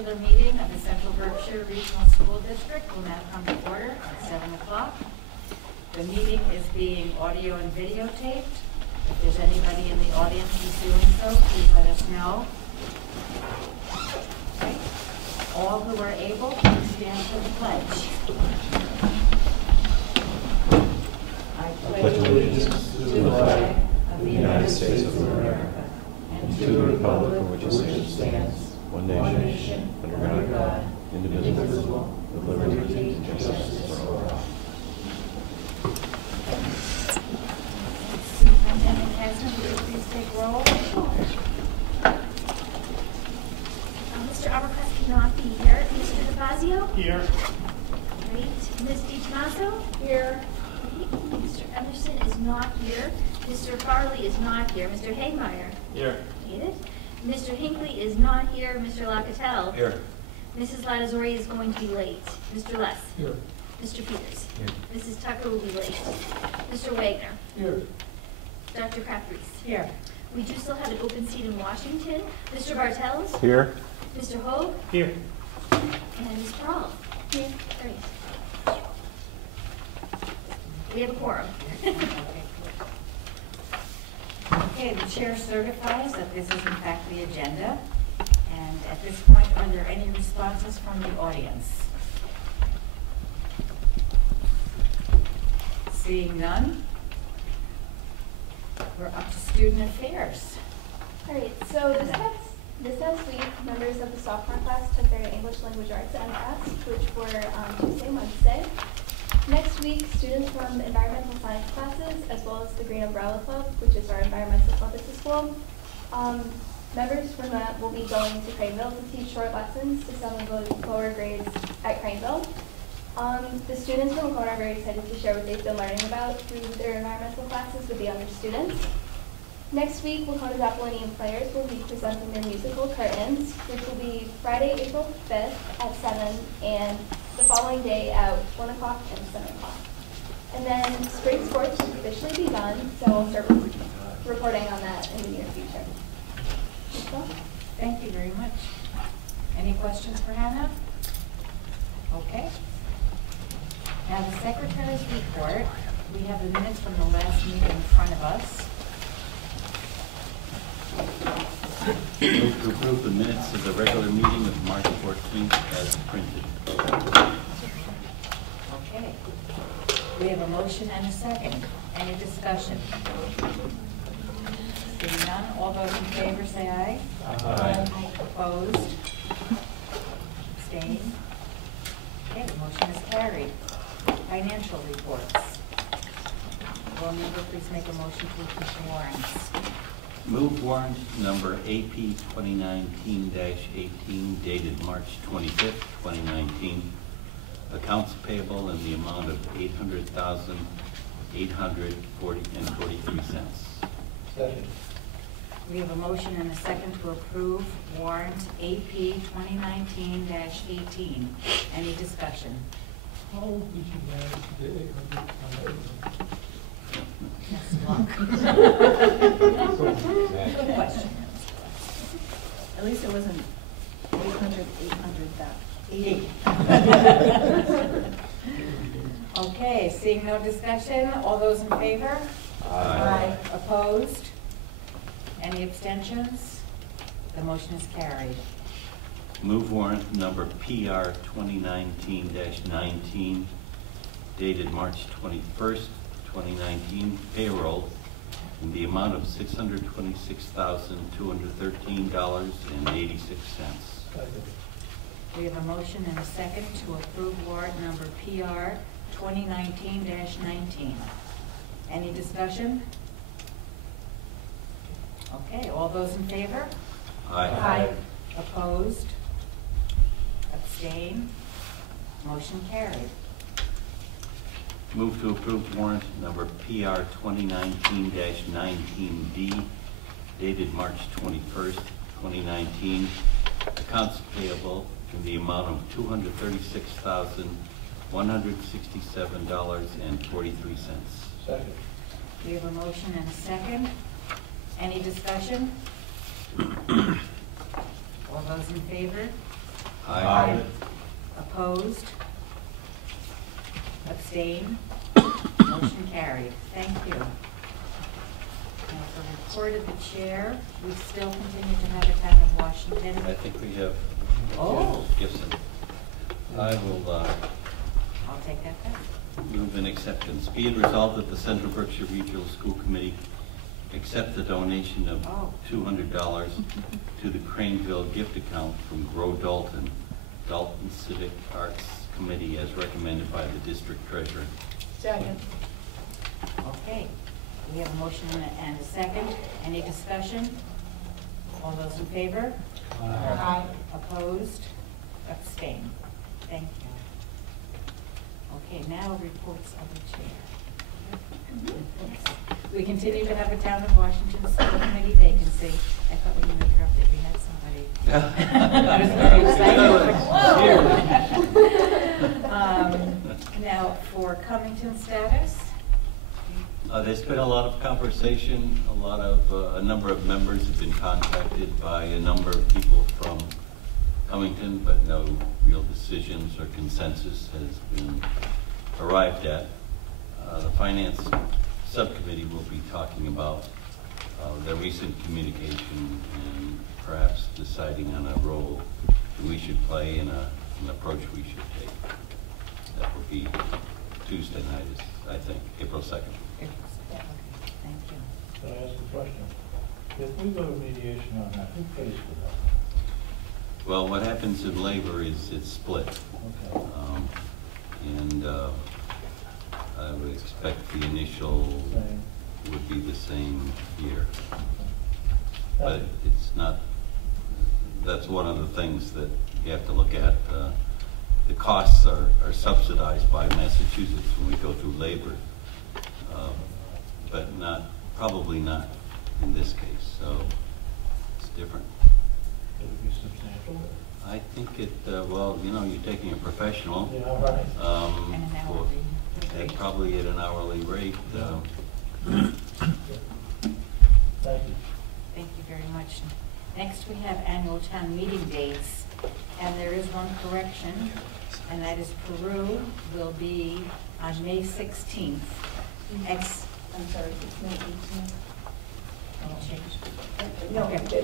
regular meeting of the Central Berkshire Regional School District will now come to order at 7 o'clock. The meeting is being audio and videotaped. If there's anybody in the audience who's doing so, please let us know. Okay. All who are able, please stand for the pledge. I pledge allegiance to the flag of the United States of America and to the republic for which it stands, one nation, under God, indivisible, with liberty and justice for all. Superintendent Hassan, would you please take roll? Mr. Abercrombie cannot be here. Mr. DeFazio? Here. Great. Ms. DiTomaso? Here. Great. Mr. Emerson is not here. Mr. Farley is not here. Mr. Hagmeyer? Here. Get it? Mr. Hinckley is not here. Mr. Locatell? Here. Mrs. Latazori is going to be late. Mr. Less? Here. Mr. Peters? Here. Mrs. Tucker will be late. Mr. Wagner? Here. Dr. Caprice? Here. We do still have an open seat in Washington. Mr. Bartels? Here. Mr. Hogue? Here. And Ms. Pearl? Here. Great. We have a quorum. Okay, the chair certifies that this is in fact the agenda. And at this point, are there any responses from the audience? Seeing none, we're up to student affairs. All right, so this past week, members of the sophomore class took their English Language Arts MCAS, which were Tuesday and Wednesday. Next week, students from environmental science classes, as well as the Green Umbrella Club, which is our environmental club at the school. Members from that will be going to Craneville to teach short lessons to some of the lower grades at Craneville. The students from Lacona are very excited to share what they've been learning about through their environmental classes with the other students. Next week, Lacona's Apollonian players will be presenting their musical Curtains, which will be Friday, April 5th at 7, and the following day at 1 o'clock and 7 o'clock. And then spring sports has officially begun, so I'll start reporting on that in the near future. Thank you very much. Any questions for Hannah? Okay. Now the secretary's report. We have the minutes from the last meeting in front of us. Move to approve the minutes of the regular meeting of March 14th as printed. Okay. We have a motion and a second. Any discussion? Seeing none, all those in favor say aye. Aye. Opposed? Abstained? Okay, the motion is carried. Financial reports. Will member please make a motion to approve the warrants? Move warrant number AP 2019-18 dated March 25th, 2019. Accounts payable in the amount of $800,840.43. Second. We have a motion and a second to approve warrant AP 2019-18. Any discussion? How old did you manage to get 800 Yes, luck. Good question. At least it wasn't 800, that. 80. Okay, seeing no discussion, all those in favor? Aye. Opposed? Any abstentions? The motion is carried. Move warrant number PR 2019-19 dated March 21st, 2019, payroll in the amount of $626,213.86. We have a motion and a second to approve warrant number PR 2019-19. Any discussion? Okay, all those in favor? Aye. Opposed? Abstain? Motion carried. Move to approve warrant number PR 2019-19D dated March 21st, 2019. Accounts payable in the amount of $236,167.43. Second. We have a motion and a second. Any discussion? All those in favor? Aye. Opposed? Abstain? Motion carried. Thank you. Now, for report of the chair, we still continue to have a town of Washington. I think we have Oh. Gibson. I will I'll take that back. move in acceptance. Be it resolved that the Central Berkshire Regional School Committee accept the donation of $200 to the Craneville gift account from Grow Dalton, Dalton Civic Arts Committee as recommended by the district treasurer. Second. Okay, we have a motion and a second. Any discussion? All those in favor? Aye. Opposed? Abstain? Thank you. Okay, now reports of the chair. We continue to have a Town of Washington School Committee vacancy. I thought we interrupted, we had somebody. I was very excited. Now, for Covington status, There's been a lot of conversation, a number of members have been contacted by a number of people from Covington, but no real decisions or consensus has been arrived at. The Finance Subcommittee will be talking about the recent communication and perhaps deciding on a role that we should play and an approach we should take. That will be Tuesday night, I think, April 2nd. thank you. Can I ask a question? If we go to mediation on that, who pays for that? Well, what happens in labor is it's split. Okay. And I would expect the initial Same. would be the same year. But Thank you. it's not, that's one of the things that you have to look at. The costs are subsidized by Massachusetts when we go through labor, but probably not in this case, so it's different. It would be substantial. I think well, you're taking a professional. Yeah, right. And an hourly rate. Probably at an hourly rate. Thank you. Thank you very much. Next, we have annual town meeting dates, and there is one correction, and that is Peru will be on May 16th. I'm sorry, it's May 18th. No, When I sent you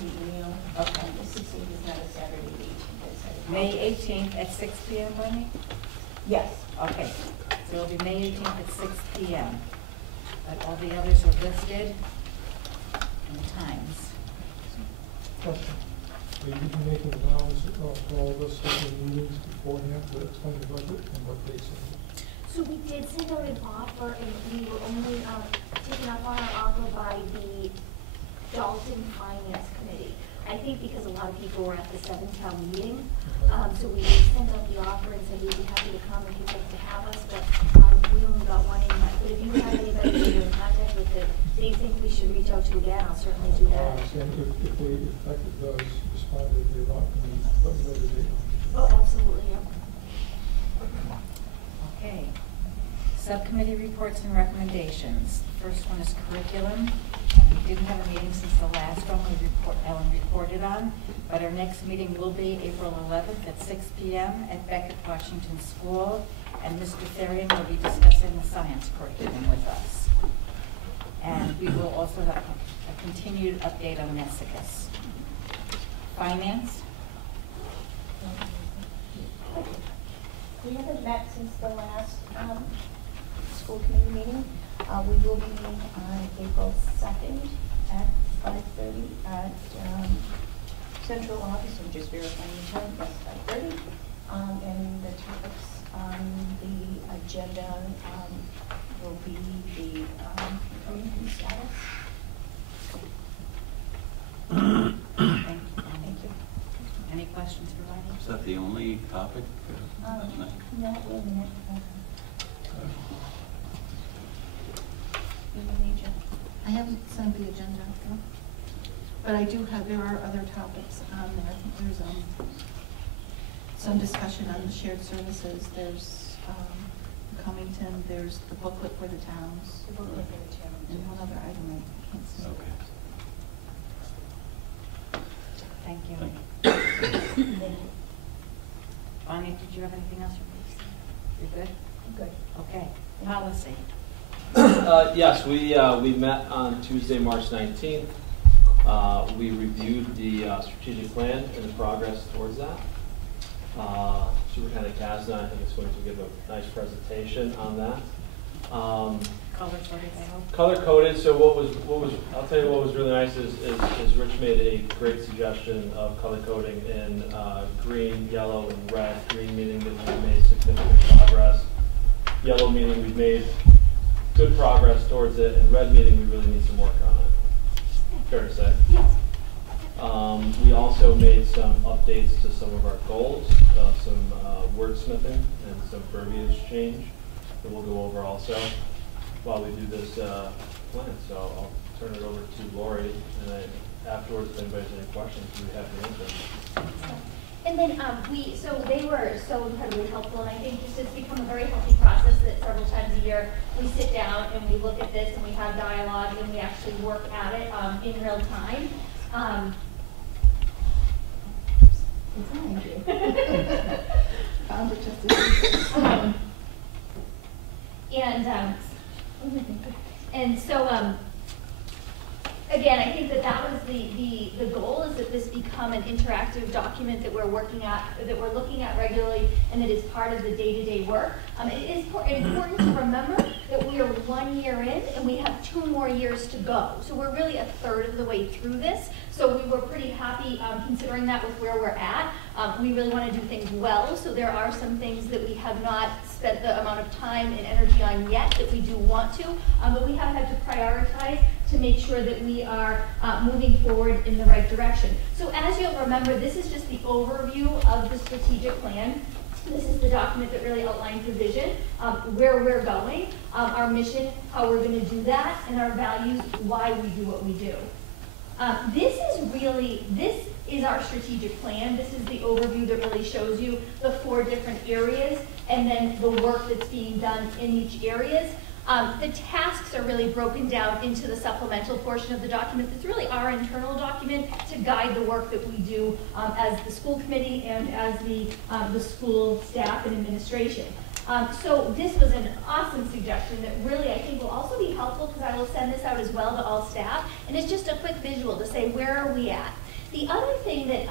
the email, Okay. the 16th is not a Saturday, the 18th is Saturday. May 18th at 6 p.m., Bonnie? Yes. Okay, so it'll be May 18th at 6 p.m. But all the others are listed and times. Question. Will you be making rounds of all the special meetings beforehand to explain the budget and what dates it is? So we did send out an offer, and we were only taken up on our offer by the Dalton Finance Committee. I think because a lot of people were at the 7th town meeting, so we sent out the offer and said we'd be happy to come if you'd like to have us, but we only got one in mind. But if you have anybody that you're in contact with that they think we should reach out to again, I'll certainly do that. And if that does respond, if they want, let me know the date. Oh, absolutely, yeah. Okay. Subcommittee reports and recommendations. The first one is curriculum. We didn't have a meeting since the last one Ellen reported on, but our next meeting will be April 11th at 6 p.m. at Beckett Washington School, and Mr. Therian will be discussing the science curriculum with us. And we will also have a continued update on Nessicus. Finance. We haven't met since the last school committee meeting. We will be meeting on April 2nd at 5:30 at central office. I'm just verifying the time, yes, 5:30. And the topics on the agenda will be the community status. Thank you. Any questions for Ronnie? Is that the only topic? No, wait a minute. I haven't sent the agenda, but I do have, there are other topics on there. I think there's some discussion on the shared services. There's Cummington, there's the booklet for the towns. The booklet for the towns. And one other item I can't see. Okay. Thank you. Thank you. Bonnie, did you have anything else? You're good? Good. Okay. Policy. Yes, we met on Tuesday, March 19th. We reviewed the strategic plan and the progress towards that. Superintendent Kasdan, I think, is going to give a nice presentation on that. Color coded, I hope. Color coded. So what was I'll tell you what was really nice is Rich made a great suggestion of color coding in green, yellow, and red. Green meaning that we've made significant progress. Yellow meaning we've made good progress towards it, and red meaning we really need some work on it. Fair to say. Yes. We also made some updates to some of our goals, some wordsmithing and some verbiage change that we'll go over also while we do this plan. So I'll turn it over to Lori, and afterwards, if anybody has any questions, we'd be happy to answer. And then so they were so incredibly helpful, and I think this has become a very healthy process that several times a year we sit down and we look at this and we have dialogue and we actually work at it in real time. Thank you. Found it just and so again, I think that was the goal, is that this become an interactive document that we're looking at regularly, and that is part of the day-to-day work. It is important to remember that we are 1 year in and we have 2 more years to go. So we're really a third of the way through this. So we were pretty happy considering that with where we're at. We really want to do things well, so there are some things that we have not spent the amount of time and energy on yet that we do want to, but we have had to prioritize to make sure that we are moving forward in the right direction. So as you'll remember, this is just the overview of the strategic plan. This is the document that really outlines the vision, where we're going, our mission, how we're going to do that, and our values, why we do what we do. This is our strategic plan. This is the overview that really shows you the 4 different areas and then the work that's being done in each areas. The tasks are really broken down into the supplemental portion of the document. That's really our internal document to guide the work that we do as the school committee and as the school staff and administration. So this was an awesome suggestion that really I think will also be helpful, because I will send this out as well to all staff, and it's just a quick visual to say, where are we at? The other thing that,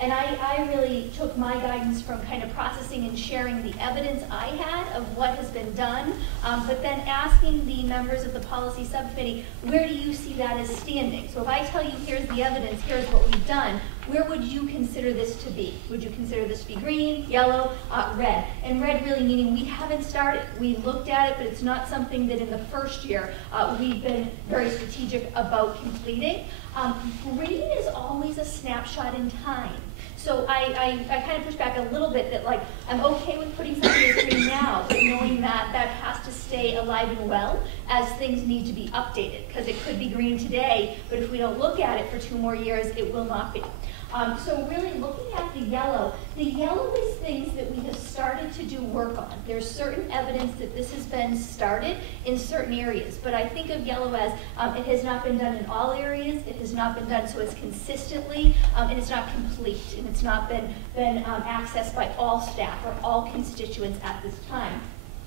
and I really took my guidance from kind of processing and sharing the evidence I had of what has been done, but then asking the members of the policy subcommittee, where do you see that as standing? So if I tell you, here's the evidence, here's what we've done, where would you consider this to be? Would you consider this to be green, yellow, red? And red really meaning we haven't started. We looked at it, but it's not something that in the first year we've been very strategic about completing. Green is always a snapshot in time. So I kind of push back a little bit that, like, I'm okay with putting something as green now, but knowing that that has to stay alive and well as things need to be updated, because it could be green today, but if we don't look at it for 2 more years, it will not be. So really looking at the yellow is things that we have started to do work on. There's certain evidence that this has been started in certain areas, but I think of yellow as it has not been done in all areas, it has not been done so as consistently, and it's not complete, and it's not been accessed by all staff or all constituents at this time.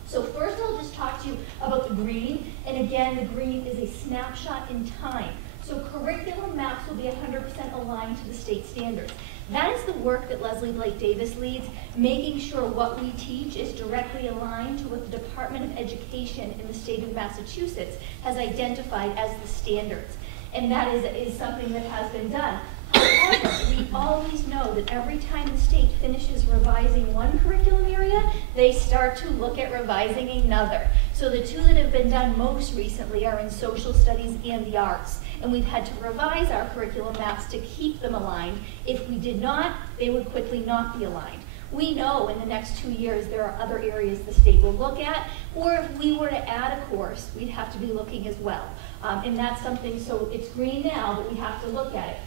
So first I'll just talk to you about the green, and again, the green is a snapshot in time. So curriculum maps will be 100% aligned to the state standards. That is the work that Leslie Blake Davis leads, making sure what we teach is directly aligned to what the Department of Education in the state of Massachusetts has identified as the standards. And that is something that has been done. However, we always know that every time the state finishes revising one curriculum area, they start to look at revising another. So the 2 that have been done most recently are in social studies and the arts. And we've had to revise our curriculum maps to keep them aligned. If we did not, they would quickly not be aligned. We know in the next 2 years there are other areas the state will look at, or if we were to add a course, we'd have to be looking as well. And that's something, so it's green now, but we have to look at it.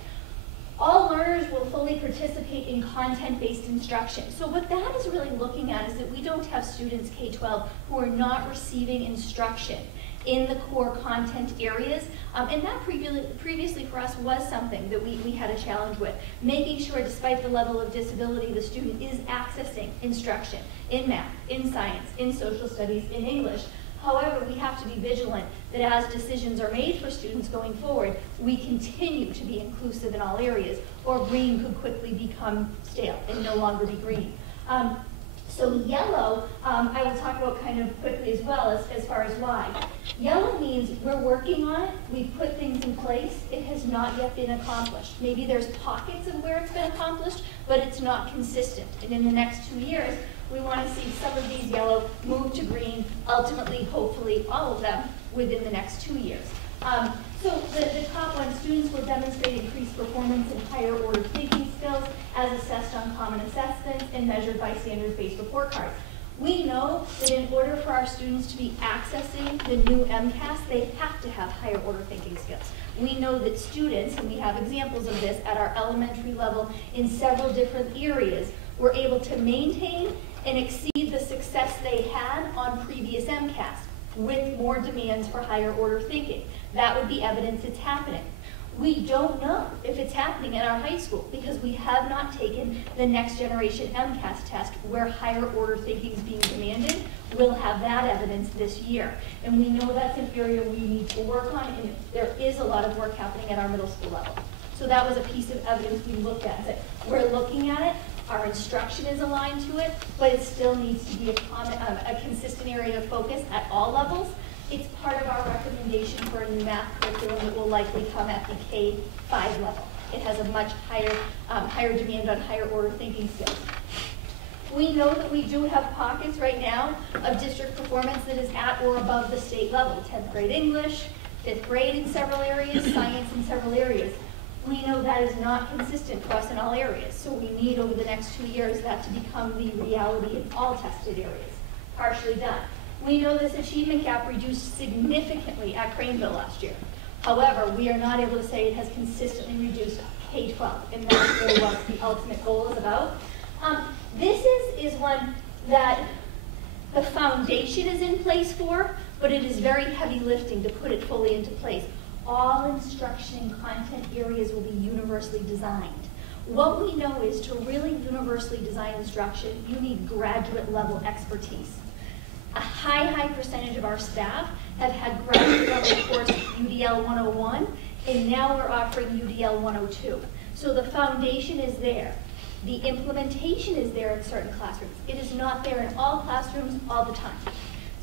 All learners will fully participate in content-based instruction. So what that is really looking at is that we don't have students K-12 who are not receiving instruction in the core content areas. And that previously for us was something that we had a challenge with, making sure despite the level of disability, the student is accessing instruction in math, in science, in social studies, in English. However, we have to be vigilant that as decisions are made for students going forward, we continue to be inclusive in all areas, or green could quickly become stale and no longer be green. So yellow, I will talk about kind of quickly as well as far as why. Yellow means we're working on it, we've put things in place, it has not yet been accomplished. Maybe there's pockets of where it's been accomplished, but it's not consistent. And in the next 2 years, we want to see some of these yellow move to green, ultimately, hopefully, all of them within the next 2 years. So the top one, students will demonstrate increased performance in higher order thinking skills as assessed on common assessments and measured by standards-based report cards. We know that in order for our students to be accessing the new MCAS, they have to have higher order thinking skills. We know that students, and we have examples of this at our elementary level in several different areas, were able to maintain and exceed the success they had on previous MCAS with more demands for higher order thinking. That would be evidence it's happening. We don't know if it's happening at our high school because we have not taken the next generation MCAS test where higher order thinking is being demanded. We'll have that evidence this year. And we know that's an area we need to work on, and there is a lot of work happening at our middle school level. So that was a piece of evidence we looked at. That we're looking at it, our instruction is aligned to it, but it still needs to be a consistent area of focus at all levels. It's part of our recommendation for a new math curriculum that will likely come at the K-5 level. It has a much higher demand on higher order thinking skills. We know that we do have pockets right now of district performance that is at or above the state level. 10th grade English, 5th grade in several areas, science in several areas. We know that is not consistent for us in all areas, so we need over the next 2 years that to become the reality in all tested areas. Partially done. We know this achievement gap reduced significantly at Craneville last year. However, we are not able to say it has consistently reduced K-12, and that's really what the ultimate goal is about. This is one that the foundation is in place for, but it is very heavy lifting to put it fully into place. All instruction and content areas will be universally designed. What we know is to really universally design instruction, you need graduate level expertise. A high percentage of our staff have had graduate level course UDL 101, and now we're offering UDL 102. So the foundation is there. The implementation is there in certain classrooms. It is not there in all classrooms all the time.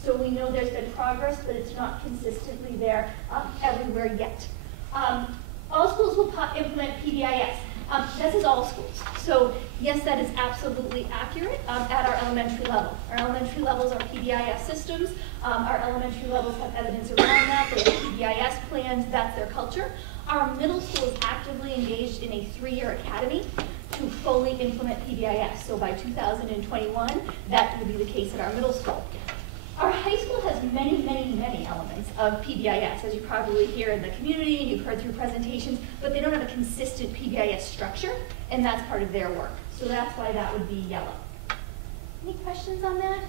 So we know there's been progress, but it's not consistently there everywhere yet. All schools will implement PBIS. This is all schools. So yes, that is absolutely accurate at our elementary level. Our elementary levels are PBIS systems. Our elementary levels have evidence around that. They have PBIS plans. That's their culture. Our middle school is actively engaged in a 3-year academy to fully implement PBIS. So by 2021, that will be the case at our middle school. Our high school has many elements of PBIS, as you probably hear in the community and you've heard through presentations, but they don't have a consistent PBIS structure, and that's part of their work. So that's why that would be yellow. Any questions on that?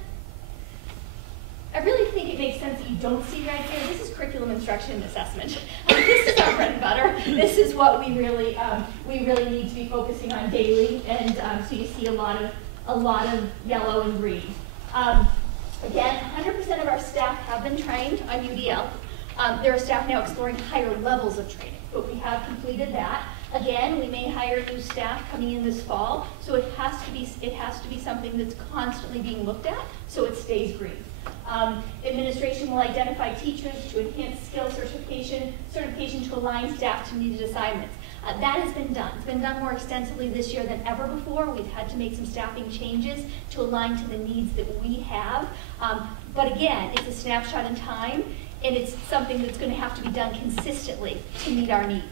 I really think it makes sense that you don't see red here. This is curriculum instruction and assessment. This is our bread and butter. This is what we really need to be focusing on daily, and so you see a lot of yellow and green. Again, 100% of our staff have been trained on UDL. There are staff now exploring higher levels of training, but we have completed that. Again, we may hire new staff coming in this fall, so it has to be something that's constantly being looked at, so it stays green. Administration will identify teachers to enhance skill certification to align staff to needed assignments. That has been done. It's been done more extensively this year than ever before. We've had to make some staffing changes to align to the needs that we have. But again, it's a snapshot in time, and it's something that's going to have to be done consistently to meet our needs.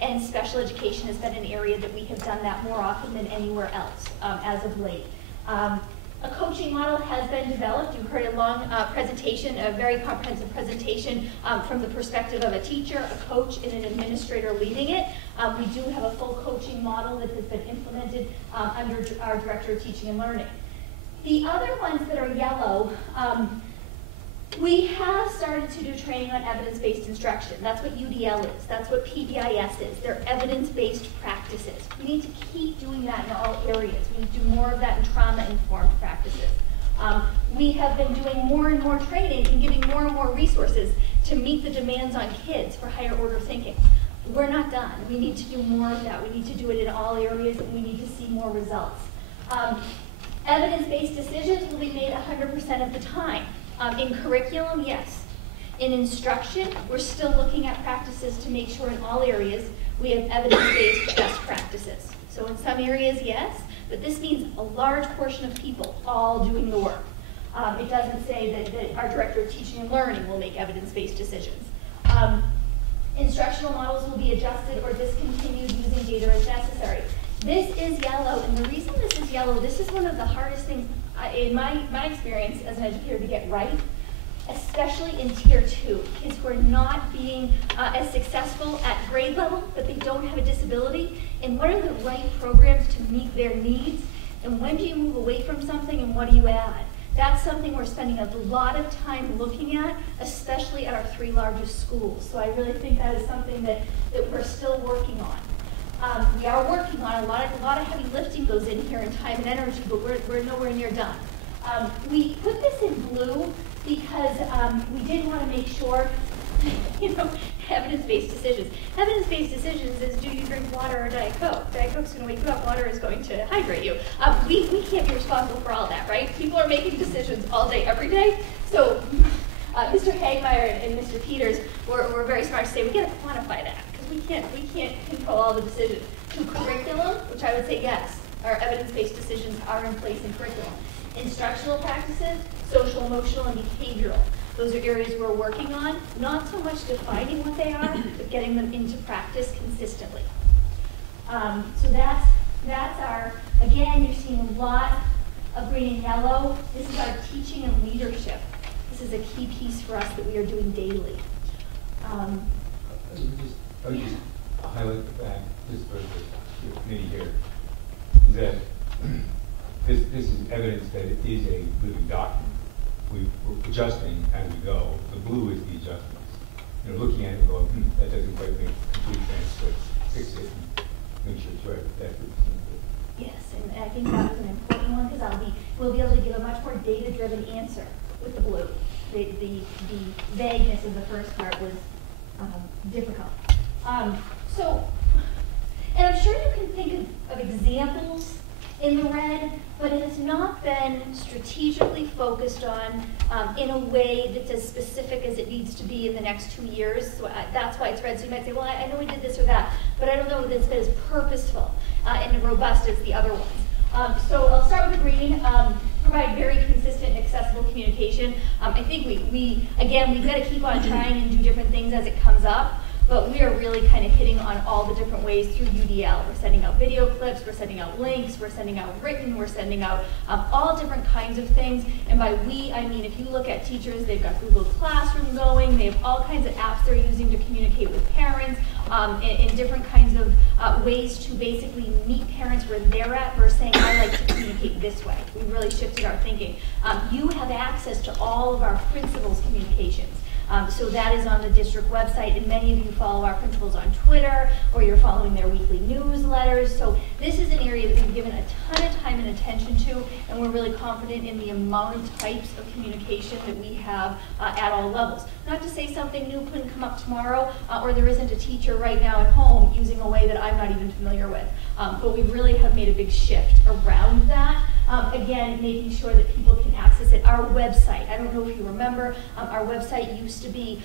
And special education has been an area that we have done that more often than anywhere else as of late. A coaching model has been developed. You heard a long presentation, a very comprehensive presentation from the perspective of a teacher, a coach, and an administrator leading it. We do have a full coaching model that has been implemented under our Director of Teaching and Learning. The other ones that are yellow, We have started to do training on evidence-based instruction. That's what UDL is. That's what PBIS is. They're evidence-based practices. We need to keep doing that in all areas. We need to do more of that in trauma-informed practices. We have been doing more and more training and giving more and more resources to meet the demands on kids for higher order thinking. We're not done. We need to do more of that. We need to do it in all areas, and we need to see more results. Evidence-based decisions will be made 100% of the time. In curriculum, yes. In instruction, we're still looking at practices to make sure in all areas we have evidence-based best practices. So in some areas, yes, but this means a large portion of people all doing the work. It doesn't say that our director of teaching and learning will make evidence-based decisions. Instructional models will be adjusted or discontinued using data as necessary. This is yellow, and the reason this is yellow, this is one of the hardest things in my experience as an educator to get right, especially in Tier 2. Kids who are not being as successful at grade level, but they don't have a disability, and what are the right programs to meet their needs, and when do you move away from something and what do you add? That's something we're spending a lot of time looking at, especially at our 3 largest schools. So I really think that is something that we're still working on. We are working on a lot of heavy lifting goes in here in time and energy, but we're nowhere near done. We put this in blue because we did want to make sure, evidence-based decisions. Evidence-based decisions is, do you drink water or Diet Coke? Diet Coke's going to wake you up, water is going to hydrate you. We can't be responsible for all that, right? People are making decisions all day, every day. So Mr. Hagmeyer and Mr. Peters were very smart to say, we got to quantify that. We can't control all the decisions. To curriculum, which I would say yes, our evidence-based decisions are in place in curriculum. Instructional practices, social, emotional, and behavioral. Those are areas we're working on, not so much defining what they are, but getting them into practice consistently. So that's our, again, you're seeing a lot of green and yellow. This is our teaching and leadership. This is a key piece for us that we are doing daily. I would just highlight the fact, just for the committee here, is that this is evidence that it is a living document. We're adjusting as we go. The blue is the adjustments. Looking at it and going, that doesn't quite make complete sense, but fix it and make sure it's right. That's what it's going to do. Yes, and I think that was an important one because we'll be able to give a much more data-driven answer with the blue. The vagueness of the first part was difficult. And I'm sure you can think of examples in the red, but it has not been strategically focused on in a way that's as specific as it needs to be in the next 2 years. So that's why it's red. So you might say, well, I know we did this or that, but I don't know that it's been as purposeful and robust as the other ones. So I'll start with the green. Provide very consistent and accessible communication. I think we've got to keep on trying and do different things as it comes up. But we are really kind of hitting on all the different ways through UDL. We're sending out video clips, we're sending out links, we're sending out written, we're sending out all different kinds of things. And by we, I mean if you look at teachers, they've got Google Classroom going, they have all kinds of apps they're using to communicate with parents, in different kinds of ways to basically meet parents where they're at versus saying, I like to communicate this way. We really shifted our thinking. You have access to all of our principals' communications. So that is on the district website, and many of you follow our principals on Twitter, or you're following their weekly newsletters. So this is an area that we've given a ton of time and attention to, and we're really confident in the amount of types of communication that we have at all levels. Not to say something new couldn't come up tomorrow, or there isn't a teacher right now at home using a way that I'm not even familiar with. But we really have made a big shift around that. Again, making sure that people can access it. Our website, I don't know if you remember, our website used to be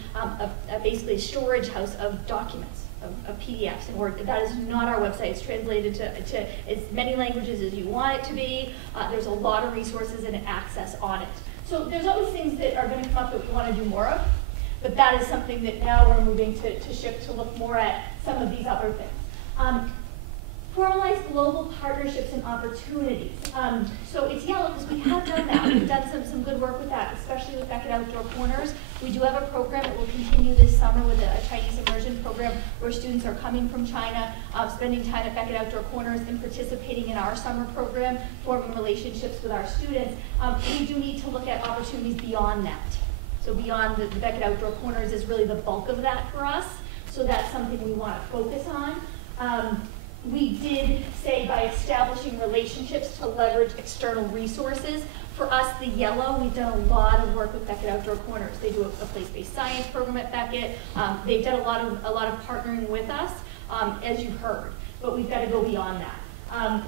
basically a storage house of documents, of PDFs and Word. That is not our website. It's translated to as many languages as you want it to be. There's a lot of resources and access on it. So there's always things that are going to come up that we want to do more of, but that is something that now we're moving to shift to look more at some of these other things. Formalize global partnerships and opportunities. So it's yellow because we have done that. We've done some good work with that, especially with Beckett Outdoor Corners. We do have a program that will continue this summer with a Chinese immersion program where students are coming from China, spending time at Beckett Outdoor Corners and participating in our summer program, forming relationships with our students. We do need to look at opportunities beyond that. So beyond the Beckett Outdoor Corners is really the bulk of that for us. So that's something we want to focus on. We did say by establishing relationships to leverage external resources. For us, the yellow, we've done a lot of work with Beckett Outdoor Corners. They do a place-based science program at Beckett. They've done a lot of partnering with us, as you've heard. But we've got to go beyond that.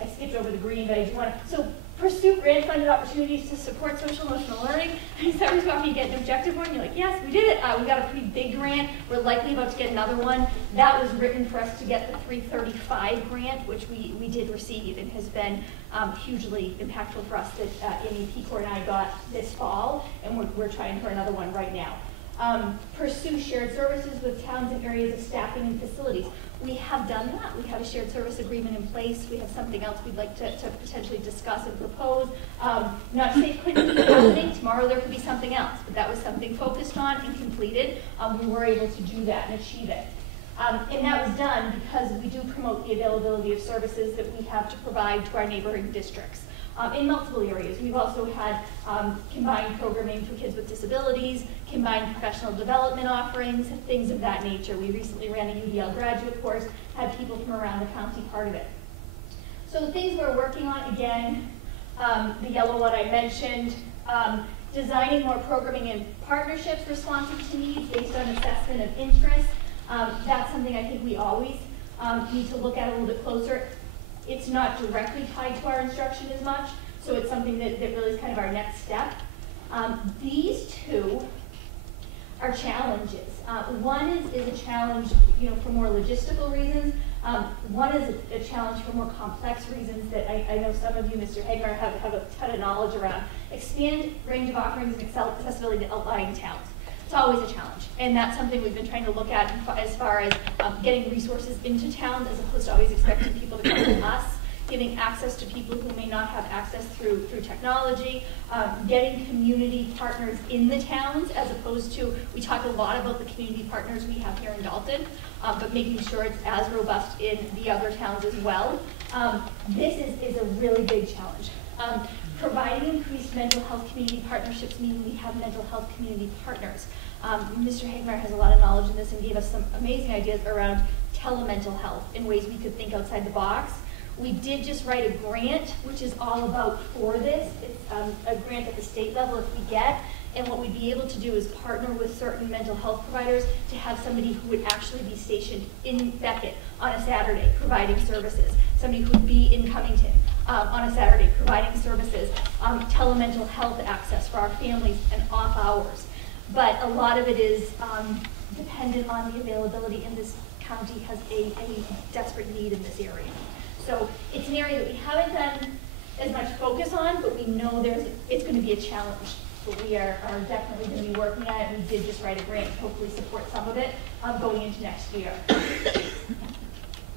I skipped over the green, but I do want to. So pursue grant-funded opportunities to support social emotional learning. Every so often you get an objective one, you're like, yes, we did it. We got a pretty big grant. We're likely about to get another one. That was written for us to get the 335 grant, which we did receive and has been hugely impactful for us that Amy Pecor and I got this fall, and we're trying for another one right now. Pursue shared services with towns and areas of staffing and facilities. We have done that. We have a shared service agreement in place. We have something else we'd like to potentially discuss and propose. Not to say it couldn't be happening. Tomorrow there could be something else, but that was something focused on and completed. We were able to do that and achieve it. And that was done because we do promote the availability of services that we have to provide to our neighboring districts. In multiple areas. We've also had combined programming for kids with disabilities, combined professional development offerings, things of that nature. We recently ran a UDL graduate course, had people from around the county part of it. So the things we're working on, again, the yellow one I mentioned, designing more programming and partnerships responsive to needs based on assessment of interest. That's something I think we always need to look at a little bit closer. It's not directly tied to our instruction as much, so it's something that really is kind of our next step. These two are challenges. One is a challenge, for more logistical reasons. One is a challenge for more complex reasons that I know some of you, Mr. Hagmer, have a ton of knowledge around. Expand range of offerings and accessibility to outlying towns. It's always a challenge, and that's something we've been trying to look at as far as getting resources into towns as opposed to always expecting people to come to us, giving access to people who may not have access through technology, getting community partners in the towns as opposed to, we talk a lot about the community partners we have here in Dalton, but making sure it's as robust in the other towns as well. This is a really big challenge. Providing increased mental health community partnerships meaning we have mental health community partners. Mr. Hagmer has a lot of knowledge in this and gave us some amazing ideas around telemental health in ways we could think outside the box. We did just write a grant, which is all about for this. It's a grant at the state level if we get, and what we'd be able to do is partner with certain mental health providers to have somebody who would actually be stationed in Beckett on a Saturday providing services, somebody who would be in Cummington on a Saturday providing services, telemental health access for our families and off hours. But a lot of it is dependent on the availability, and this county has a desperate need in this area. So it's an area that we haven't done as much focus on, but we know it's going to be a challenge. But we are definitely going to be working at it. We did just write a grant to hopefully support some of it going into next year.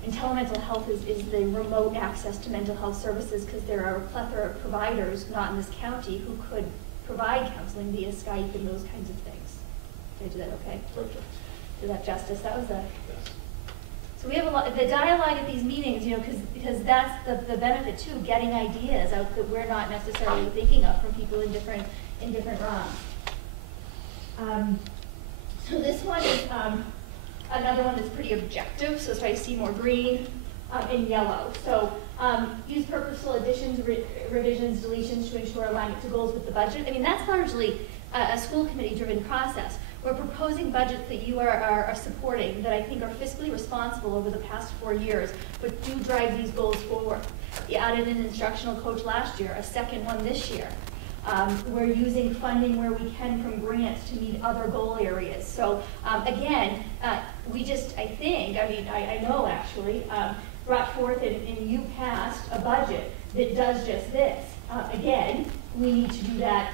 And telemental health is the remote access to mental health services because there are a plethora of providers, not in this county, who could provide counseling via Skype and those kinds of things. Did I do that okay? Perfect. Did that justice? That was a... Yes. So we have a lot, the dialogue at these meetings, because that's the benefit too, getting ideas out that we're not necessarily thinking of from people in different realms. So this one is another one that's pretty objective, so it's why I see more green and yellow. So use purposeful additions, revisions, deletions to ensure alignment to goals with the budget. I mean, that's largely a school committee driven process. We're proposing budgets that you are supporting that I think are fiscally responsible over the past 4 years, but do drive these goals forward. You added an instructional coach last year, a second one this year. We're using funding where we can from grants to meet other goal areas. So again, we just, I know actually, brought forth and you passed a budget that does just this. Again, we need to do that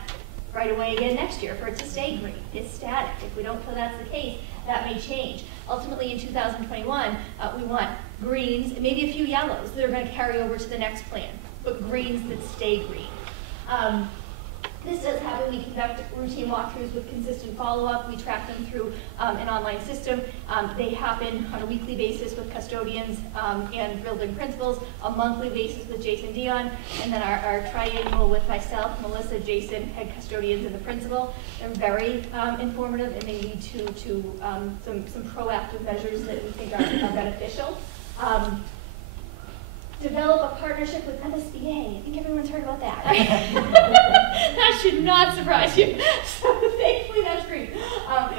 right away again next year for it to stay green. It's static. If we don't feel that's the case, that may change. Ultimately in 2021, we want greens and maybe a few yellows that are going to carry over to the next plan, but greens that stay green. This does happen. We conduct routine walkthroughs with consistent follow-up. We track them through an online system. They happen on a weekly basis with custodians and building principals, a monthly basis with Jason Dion, and then our triannual with myself, Melissa, Jason, head custodians, and the principal. They're very informative, and they lead to some proactive measures that we think are beneficial. Develop a partnership with MSBA. I think everyone's heard about that, right? That should not surprise you. So thankfully that's great.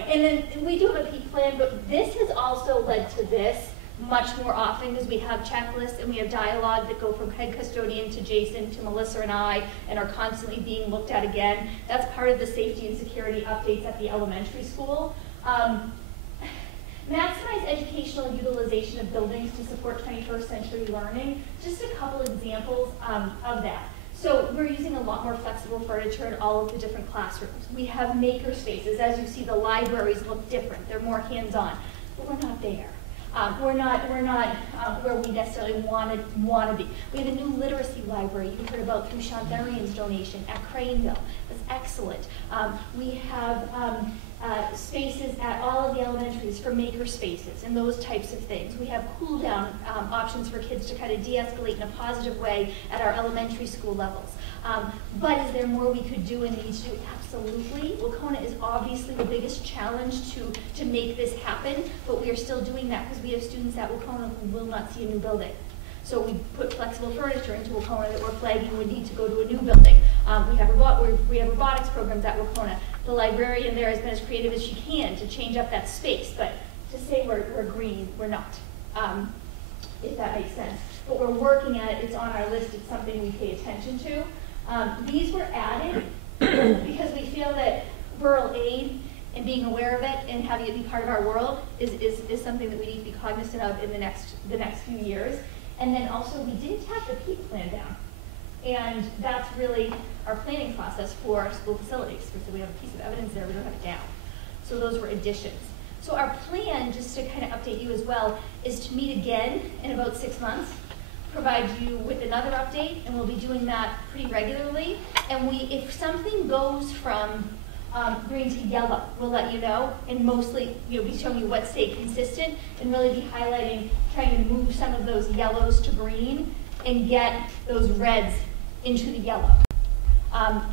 And then we do have a peak plan, but this has also led to this much more often because we have checklists and we have dialogue that go from head custodian to Jason to Melissa and I and are constantly being looked at again. That's part of the safety and security updates at the elementary school. Maximize educational utilization of buildings to support 21st century learning. Just a couple examples of that. So we're using a lot more flexible furniture in all of the different classrooms. We have maker spaces. As you see, the libraries look different. They're more hands-on, but we're not there. We're not where we necessarily want to be. We have a new literacy library you heard about through Sean Therian's donation at Craneville. That's excellent. We have spaces at all of the elementaries for maker spaces and those types of things. We have cool down options for kids to kind of de-escalate in a positive way at our elementary school levels. But is there more we could do and need to do? Absolutely. Wacona is obviously the biggest challenge to make this happen, but we are still doing that because we have students at Wacona who will not see a new building. So we put flexible furniture into Wacona that we're flagging would need to go to a new building. We have robotics programs at Wacona. The librarian there has been as creative as she can to change up that space, but to say we're green, we're not, if that makes sense. But we're working at it, it's on our list, it's something we pay attention to. These were added because we feel that rural aid and being aware of it and having it be part of our world is something that we need to be cognizant of in the next few years. And then also we didn't have the peak plan down. And that's really our planning process for our school facilities, because we have a piece of evidence there, we don't have it down. So those were additions. So our plan, just to kind of update you as well, is to meet again in about 6 months, provide you with another update, and we'll be doing that pretty regularly. And if something goes from green to yellow, we'll let you know, and mostly be showing you what stayed consistent, and really be highlighting, trying to move some of those yellows to green and get those reds into the yellow,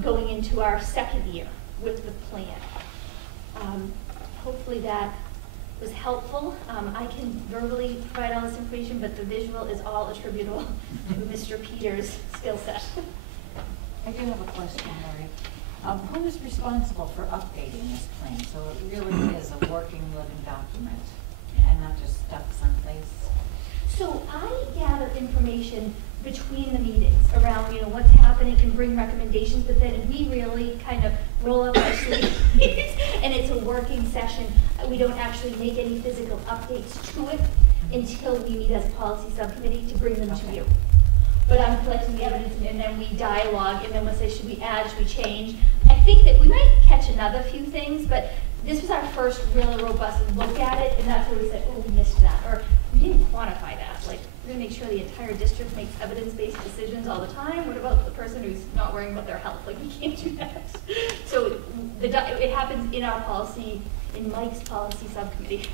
going into our second year with the plan. Hopefully that was helpful. I can verbally provide all this information, but the visual is all attributable to Mr. Peters' skill set. I do have a question, Mary. Who is responsible for updating this plan? So it really is a working, living document and not just stuck someplace? So I gather information between the meetings around, what's happening and bring recommendations, but then we really kind of roll up our sleeves and it's a working session. We don't actually make any physical updates to it until we meet as a policy subcommittee to bring them to you. But I'm collecting the evidence and then we dialogue and then we'll say, should we add, should we change? I think that we might catch another few things, but this was our first really robust look at it, and that's where we said, oh, we missed that, or we didn't quantify that. Like, we're gonna make sure the entire district makes evidence-based decisions all the time. What about the person who's not worrying about their health? Like, we can't do that. So it happens in our policy, in Mike's policy subcommittee.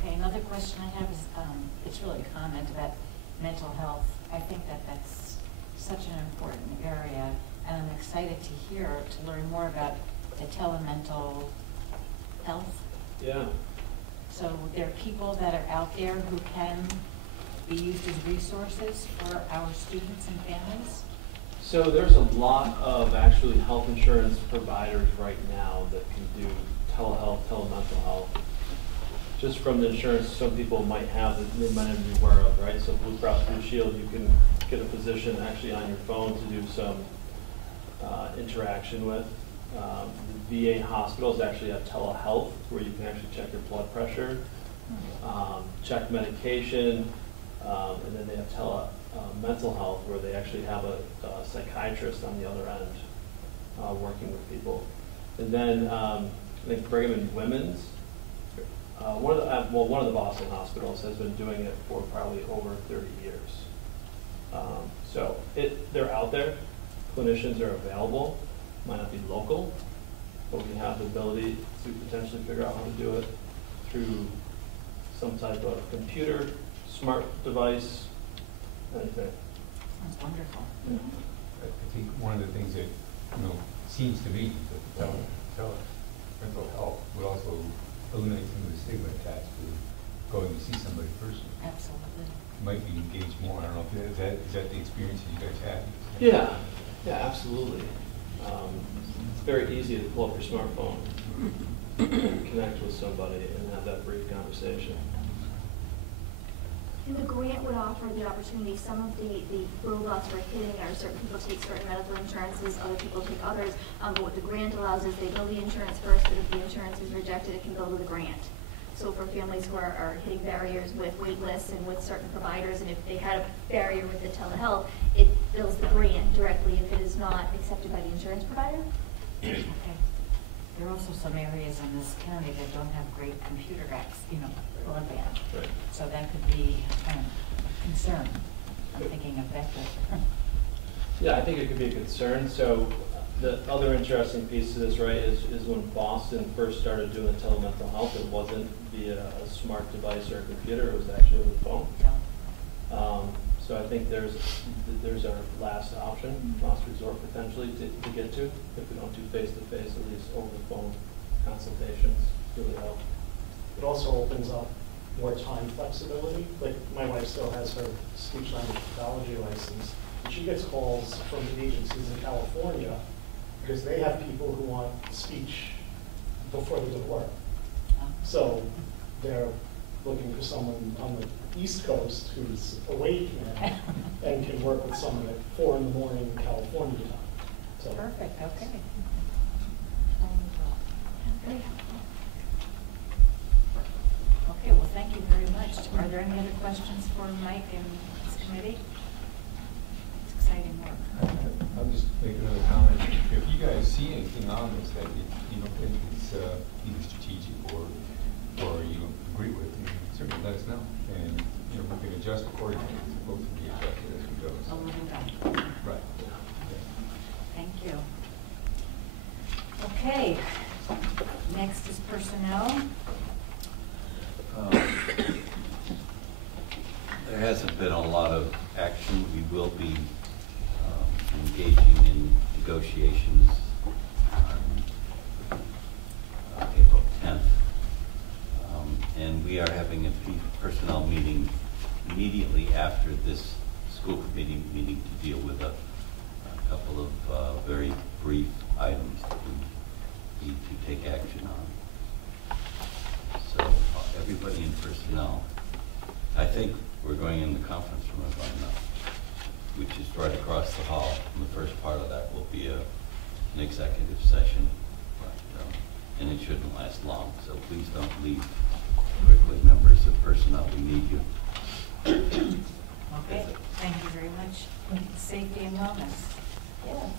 Okay, another question I have is, it's really a comment about mental health. I think that's such an important area, and I'm excited to learn more about the telemental health. Yeah. So there are people that are out there who can be used as resources for our students and families? So there's a lot of actually health insurance providers right now that can do telehealth, telemental health. Just from the insurance some people might have that they might not be aware of, right? So Blue Cross Blue Shield, you can get a physician actually on your phone to do some interaction with. The VA hospitals actually have telehealth where you can actually check your blood pressure, check medication, and then they have mental health where they actually have a psychiatrist on the other end working with people. And then I think Brigham and Women's, one of the Boston hospitals has been doing it for probably over 30 years. So they're out there, clinicians are available, might not be local, but we have the ability to potentially figure out how to do it through some type of computer, smart device, anything. Sounds wonderful. I think one of the things that, seems to me that mental health would also eliminate some of the stigma attached to going to see somebody personally. Absolutely. Might be engaged more. I don't know if is that the experience that you guys had? Yeah, absolutely. It's very easy to pull up your smartphone and connect with somebody and have that brief conversation. And the grant would offer the opportunity, some of the roadblocks we're hitting are certain people take certain medical insurances, other people take others, but what the grant allows is they bill the insurance first, but if the insurance is rejected, it can go to the grant. So for families who are hitting barriers with wait lists and with certain providers, and if they had a barrier with the telehealth, it bills the grant directly if it is not accepted by the insurance provider. Okay. There are also some areas in this county that don't have great computer broadband. Right. So that could be kind of a concern. I'm thinking of Beckwith. Yeah, I think it could be a concern. So the other interesting piece of this, right, is when Boston first started doing telemental health, it wasn't via a smart device or a computer, it was actually over the phone. So I think there's our last option, last resort potentially to get to, if we don't do face-to-face, at least over the phone consultations really help. It also opens up more time flexibility. Like, my wife still has her speech language pathology license, and she gets calls from the agencies in California because they have people who want speech before they go to work. So they're looking for someone on the East Coast who's awake now and can work with someone at 4 in the morning California time. So Perfect, okay. Very helpful. Okay, well, thank you very much. Are there any other questions for Mike and his committee? It's exciting work. I'll just make another comment. If you guys see anything on this that you don't think is either strategic or you don't agree with, certainly let us know. And we can adjust accordingly. It's supposed to be adjusted as we go. A little bit. Right. Thank you. Okay, next is personnel. There hasn't been a lot of action. We will be engaging in negotiations on April 10th. And we are having a personnel meeting immediately after this school committee meeting to deal with a couple of very brief items that we need to take action on. So everybody in personnel, I think we're going in the conference room, if I'm not, which is right across the hall. And the first part of that will be an executive session, but, and it shouldn't last long. So please don't leave quickly, members of personnel. We need you. Okay, thank you very much. Safety and wellness. Yes.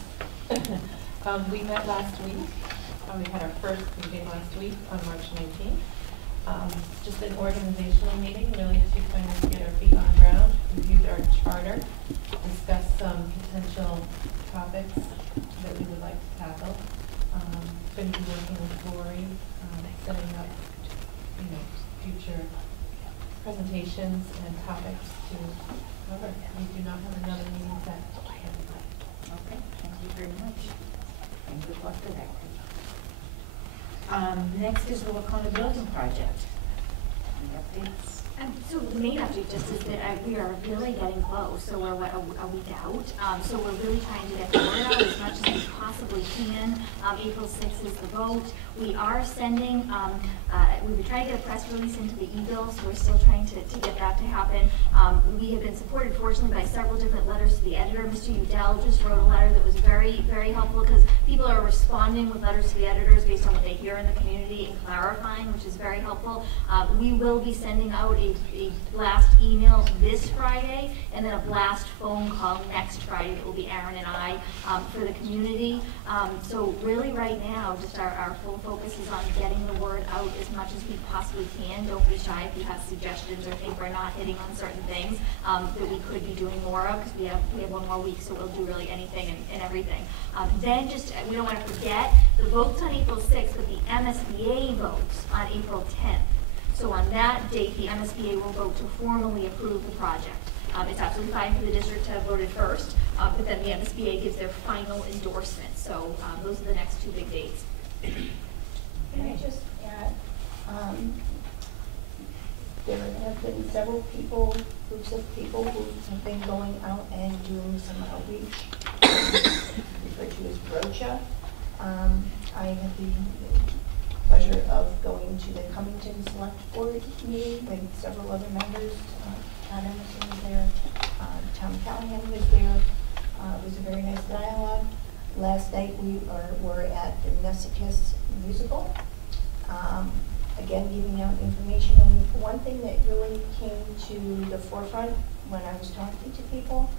We met last week. We had our first meeting last week on March 19th. Just an organizational meeting, really to kind of get our feet on the ground, reviewed our charter, discussed some potential topics that we would like to tackle. Going to be working with Lori, setting up, future presentations and topics to cover. We do not have another meeting set. Okay, thank you very much. And good luck to that. Next is the Wacona Building Project. Any updates? So the main update just is that we are really getting close, so we're a week out. So we're really trying to get the word out as much as we possibly can. April 6th is the vote. We are sending, we were trying to get a press release into the e-bill, so we're still trying to get that to happen. We have been supported, fortunately, by several different letters to the editor. Mr. Udell just wrote a letter that was very, very helpful because people are responding with letters to the editors based on what they hear in the community and clarifying, which is very helpful. We will be sending out a a blast email this Friday, and then a blast phone call next Friday. It will be Aaron and I for the community. So really right now, just our full focus is on getting the word out as much as we possibly can. Don't be shy if you have suggestions or think we're not hitting on certain things that we could be doing more of, because we have 1 more week, so we'll do really anything and everything. Then just, we don't want to forget, the vote's on April 6th, but the MSBA votes on April 10th. So on that date, the MSBA will vote to formally approve the project. It's absolutely fine for the district to have voted first, but then the MSBA gives their final endorsement. So those are the next 2 big dates. Can I just add, there have been several people, groups of people who have been going out and doing some outreach, referred to as brocha. I had the pleasure of going to the Cummington Select Board meeting with several other members. Todd Emerson was there, Tom Callahan was there. It was a very nice dialogue. Last night we were at the Nessicus musical. Again, giving out information. And one thing that really came to the forefront when I was talking to people,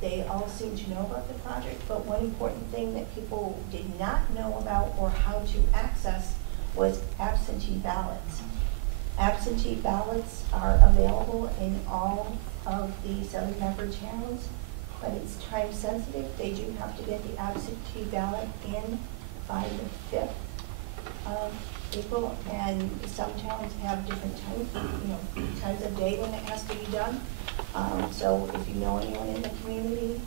they all seem to know about the project, but one important thing that people did not know about or how to access was absentee ballots. Absentee ballots are available in all of the 7-member towns, but it's time sensitive. They do have to get the absentee ballot in by the 5th of April, and some towns have different times of day when it has to be done. So if you know anyone in the community,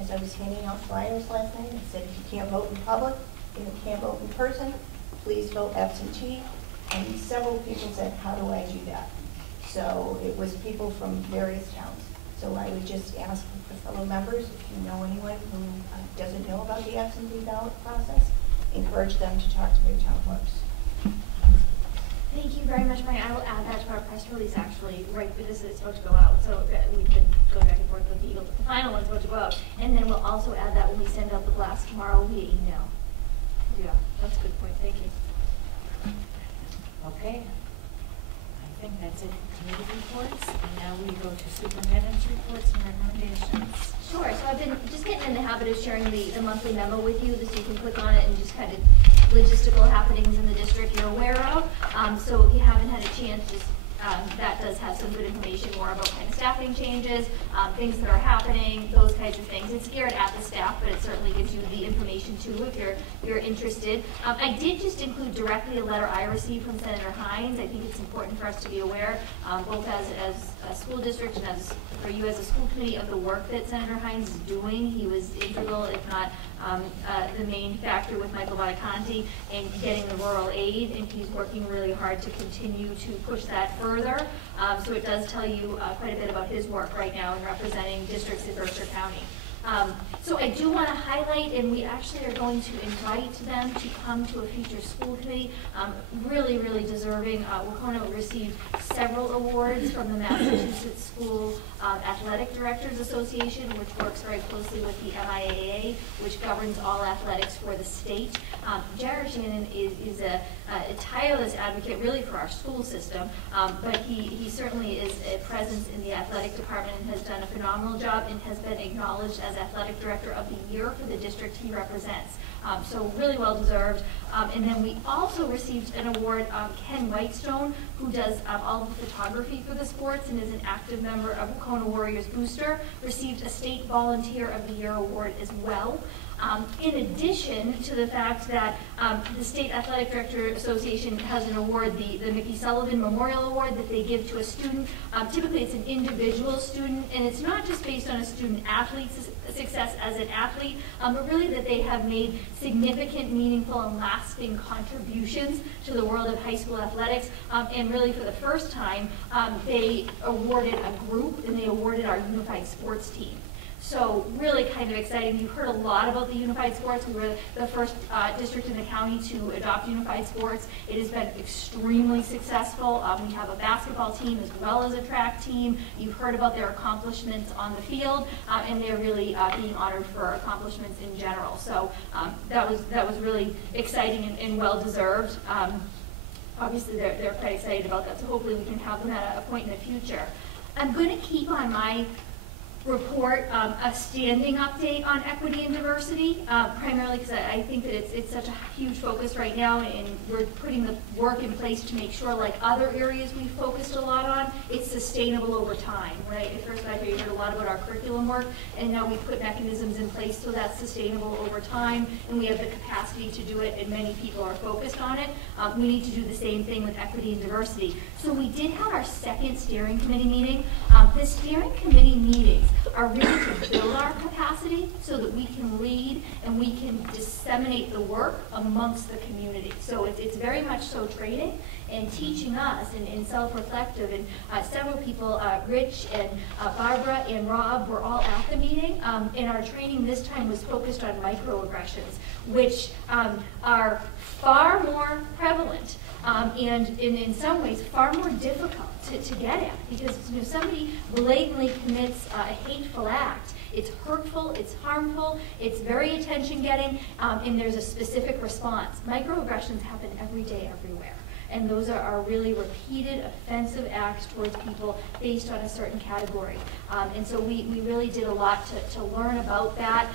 as I was handing out flyers last night, I said if you can't vote in public, if you can't vote in person, please vote absentee. And several people said, how do I do that? So it was people from various towns. So I would just ask the fellow members, if you know anyone who doesn't know about the absentee ballot process, encourage them to talk to their town clerks. Thank you very much, Brian. I will add that to our press release, actually, right, because it's supposed to go out. So we've been going back and forth with the Eagle, but the final one's supposed to go out. And then we'll also add that when we send out the blast tomorrow via email. Yeah, that's a good point. Thank you. Okay. I think that's it for committee reports. And now we go to superintendent's reports and recommendations. Sure. So I've been just getting in the habit of sharing the monthly memo with you, so you can click on it and just kind of logistical happenings in the district you're aware of. So if you haven't had a chance, just that does have some good information more about kind of staffing changes, things that are happening, those kinds of things. It's geared at the staff, but it certainly gives you the information too if you're interested. I did just include directly a letter I received from Senator Hines. I think it's important for us to be aware, both as a school district and as for you as a school committee, of the work that Senator Hines is doing. He was integral, if not the main factor with Michael Vitaconti in getting the rural aid, and he's working really hard to continue to push that further. So it does tell you quite a bit about his work right now in representing districts in Berkshire County. So I do want to highlight, and we actually are going to invite them to come to a future school committee. Really, really deserving. Wacona received several awards from the Massachusetts School Athletic Directors Association, which works very closely with the MIAA, which governs all athletics for the state. Jared Shannon is a tireless advocate really for our school system, but he certainly is a presence in the athletic department and has done a phenomenal job and has been acknowledged as Athletic Director of the Year for the district he represents. So really well deserved. And then we also received an award, Ken Whitestone, who does all the photography for the sports and is an active member of Wacona Warriors Booster, received a State Volunteer of the Year award as well. In addition to the fact that the State Athletic Director Association has an award, the Mickey Sullivan Memorial Award, that they give to a student. Typically it's an individual student, and it's not just based on a student athlete's success as an athlete, but really that they have made significant, meaningful, and lasting contributions to the world of high school athletics. And really for the first time, they awarded a group, and they awarded our unified sports team. So really kind of exciting. You've heard a lot about the unified sports. We were the first district in the county to adopt unified sports. It has been extremely successful. We have a basketball team as well as a track team. You've heard about their accomplishments on the field, and they're really being honored for accomplishments in general. So that was really exciting and well deserved. obviously they're quite excited about that, so hopefully we can have them at a point in the future. I'm going to keep on my report a standing update on equity and diversity, primarily because I think that it's such a huge focus right now, and we're putting the work in place to make sure, like other areas we focused a lot on, it's sustainable over time, right? At first I heard a lot about our curriculum work, and now we put mechanisms in place so that's sustainable over time, and we have the capacity to do it, and many people are focused on it. We need to do the same thing with equity and diversity. So we did have our second steering committee meeting. The steering committee meetings are really to build our capacity so that we can lead and we can disseminate the work amongst the community. So it's very much so training and teaching us and self-reflective. And several people, Rich and Barbara and Rob, were all at the meeting. And our training this time was focused on microaggressions, which are far more prevalent and in some ways far more difficult to get at, because somebody blatantly commits a hateful act. It's hurtful, it's harmful, it's very attention-getting, and there's a specific response. Microaggressions happen every day, everywhere. And those are really repeated offensive acts towards people based on a certain category. And so we really did a lot to learn about that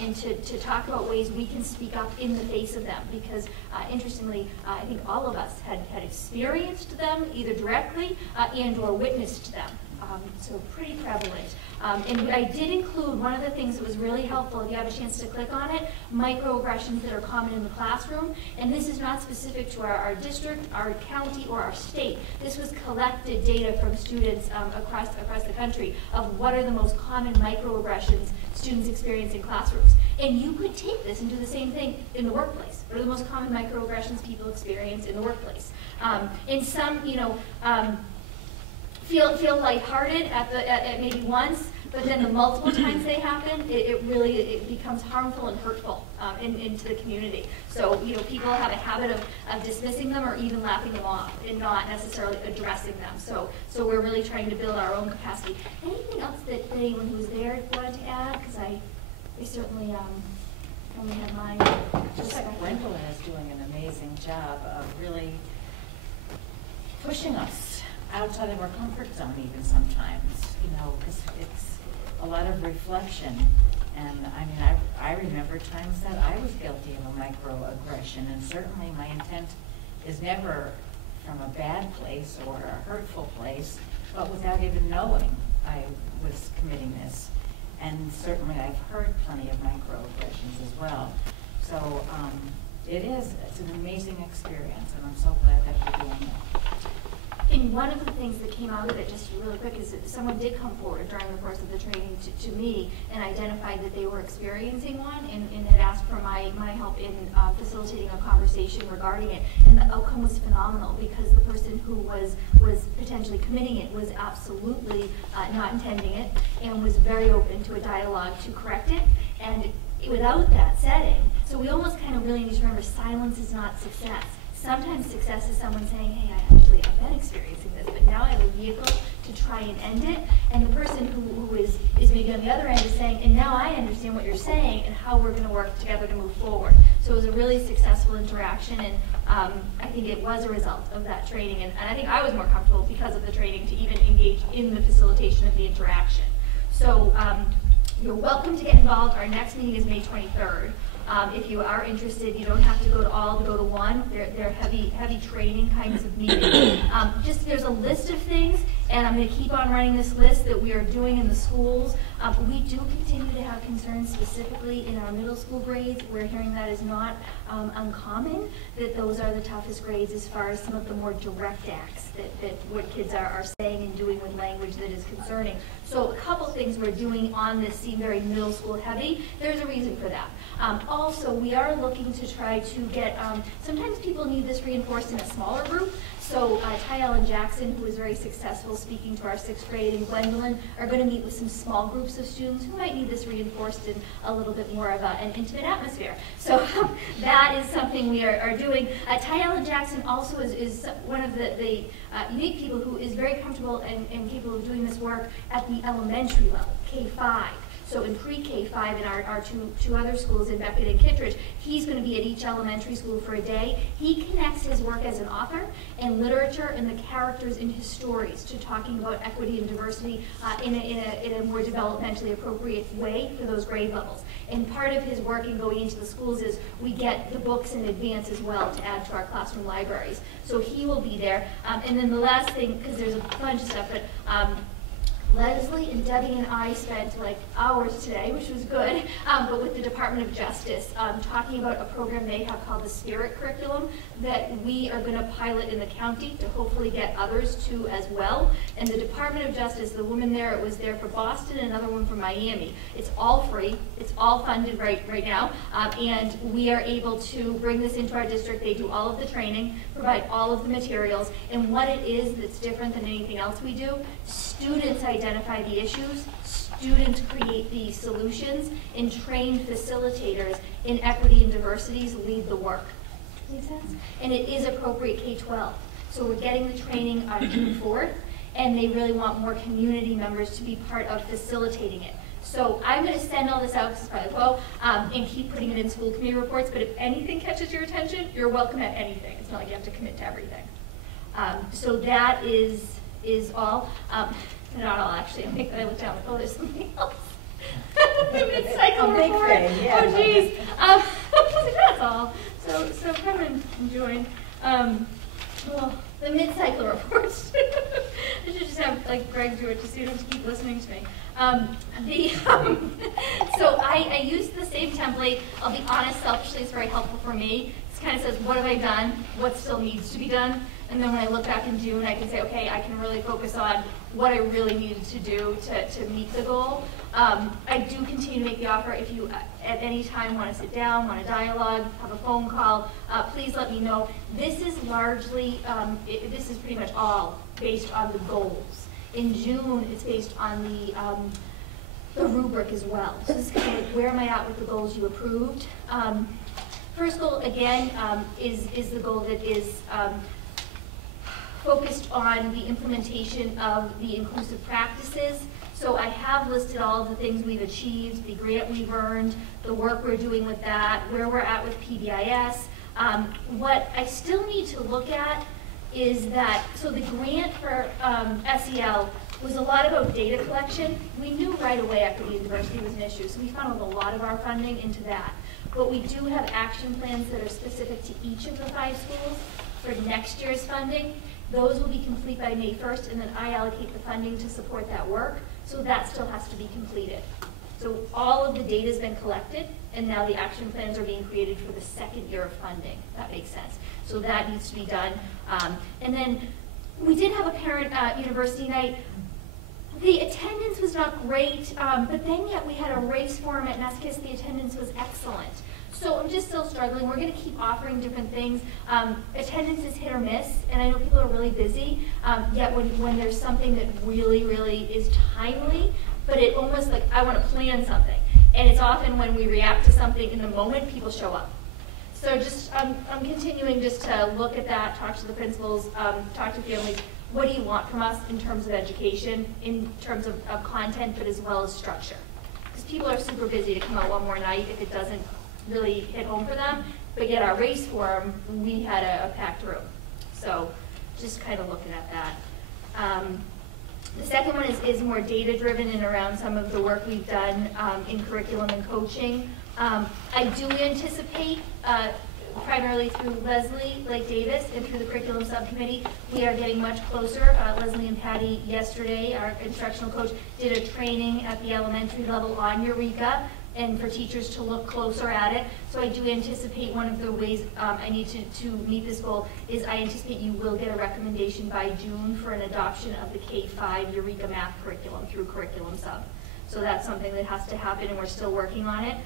and to talk about ways we can speak up in the face of them. Because interestingly, I think all of us had experienced them either directly and or witnessed them. So pretty prevalent. And I did include one of the things that was really helpful, if you have a chance to click on it, microaggressions that are common in the classroom. And this is not specific to our district, our county, or our state. This was collected data from students across the country of what are the most common microaggressions students experience in classrooms. And you could take this and do the same thing in the workplace. What are the most common microaggressions people experience in the workplace? In some, feel lighthearted at maybe once, but then the multiple times they happen, it becomes harmful and hurtful into the community. So people have a habit of dismissing them or even laughing them off and not necessarily addressing them. So we're really trying to build our own capacity. Anything else that anyone who was there wanted to add? Because I certainly only had mine. Just like Gwendolyn is doing an amazing job of really pushing us outside of our comfort zone even sometimes, because it's a lot of reflection. And I mean, I remember times that I was guilty of a microaggression, and certainly my intent is never from a bad place or a hurtful place, but without even knowing I was committing this. And certainly I've heard plenty of microaggressions as well. So it's an amazing experience, and I'm so glad that you're doing it. And one of the things that came out of it, just really quick, is that someone did come forward during the course of the training to me and identified that they were experiencing one and had asked for my help in facilitating a conversation regarding it. And the outcome was phenomenal, because the person who was potentially committing it was absolutely not intending it and was very open to a dialogue to correct it. And without that setting, so we almost kind of really need to remember silence is not success. Sometimes success is someone saying, hey, I've been experiencing this, but now I have a vehicle to try and end it. And the person who is maybe on the other end is saying, and now I understand what you're saying and how we're going to work together to move forward. So it was a really successful interaction, and I think it was a result of that training. And I think I was more comfortable because of the training to even engage in the facilitation of the interaction. So you're welcome to get involved. Our next meeting is May 23rd. If you are interested, you don't have to go to all, go to one. They're heavy training kinds of meetings. There's a list of things, and I'm going to keep on running this list that we are doing in the schools. We do continue to have concerns specifically in our middle school grades. We're hearing that is not uncommon, that those are the toughest grades as far as some of the more direct acts that what kids are saying and doing with language that is concerning. So a couple things we're doing on this seem very middle school heavy. There's a reason for that. Also, we are looking to try to get, sometimes people need this reinforced in a smaller group. So Tyel and Jackson, who is very successful speaking to our 6th grade, and Gwendolyn are going to meet with some small groups of students who might need this reinforced in a little bit more of an intimate atmosphere. So that is something we are doing. Tyel and Jackson also is one of the unique people who is very comfortable and capable of doing this work at the elementary level, K-5. So in pre-K-5 in our two other schools in Beckett and Kittredge, he's going to be at each elementary school for a day. He connects his work as an author and literature and the characters in his stories to talking about equity and diversity in a more developmentally appropriate way for those grade levels. And part of his work in going into the schools is we get the books in advance as well to add to our classroom libraries. So he will be there. And then the last thing, because there's a bunch of stuff, but Leslie and Debbie and I spent like hours today, which was good, but with the Department of Justice, talking about a program they have called the Spirit Curriculum that we are going to pilot in the county to hopefully get others to as well. And the Department of Justice, the woman there, it was there for Boston and another one from Miami. It's all free. It's all funded right now. And we are able to bring this into our district. They do all of the training, provide all of the materials. And what it is that's different than anything else we do, students identify the issues, students create the solutions, and trained facilitators in equity and diversities lead the work. Make sense? And it is appropriate K-12. So we're getting the training on June 4th, and they really want more community members to be part of facilitating it. So I'm going to send all this out, this is probably low, and keep putting it in school committee reports, but if anything catches your attention, you're welcome at anything. It's not like you have to commit to everything. So that is all. Not all, actually. I think that I looked down. Oh, there's something else. The mid-cycle report. Yeah. Oh, geez. That's all. So come and join. Well, the mid-cycle reports. I should just have like Greg do it just so you don't have to keep listening to me. So I used the same template. I'll be honest, selfishly, it's very helpful for me. It kind of says, what have I done? What still needs to be done? And then when I look back in June, I can say, okay, I can really focus on what I really needed to do to meet the goal. I do continue to make the offer. If you at any time want to sit down, want to dialogue, have a phone call, please let me know. This is largely, this is pretty much all based on the goals. In June, it's based on the rubric as well. So this is kind of like, where am I at with the goals you approved? First goal, again, is the goal that is focused on the implementation of the inclusive practices. So I have listed all of the things we've achieved, the grant we've earned, the work we're doing with that, where we're at with PBIS. What I still need to look at is that, so the grant for SEL was a lot about data collection. We knew right away equity and diversity was an issue, so we funneled a lot of our funding into that. But we do have action plans that are specific to each of the 5 schools for next year's funding. Those will be complete by May 1st, and then I allocate the funding to support that work, so that still has to be completed. So all of the data has been collected, and now the action plans are being created for the 2nd year of funding. That makes sense. So that needs to be done. And then we did have a parent university night. The attendance was not great, but then yet we had a race forum at Nescus. The attendance was excellent. So I'm just still struggling. We're going to keep offering different things. Attendance is hit or miss, and I know people are really busy, yet when there's something that really, really is timely, but it almost like, I want to plan something. And it's often when we react to something in the moment, people show up. So just, I'm continuing just to look at that, talk to the principals, talk to families. What do you want from us in terms of education, in terms of content, but as well as structure? Because people are super busy to come out one more night if it doesn't really hit home for them, but yet our race forum, we had a packed room. So just kind of looking at that. The second one is more data-driven and around some of the work we've done in curriculum and coaching. I do anticipate, primarily through Leslie Lake Davis and through the curriculum subcommittee, we are getting much closer. Leslie and Patty yesterday, our instructional coach, did a training at the elementary level on Eureka, and for teachers to look closer at it. So I do anticipate one of the ways I need to meet this goal is I anticipate you will get a recommendation by June for an adoption of the K-5 Eureka math curriculum through Curriculum Sub. So that's something that has to happen, and we're still working on it.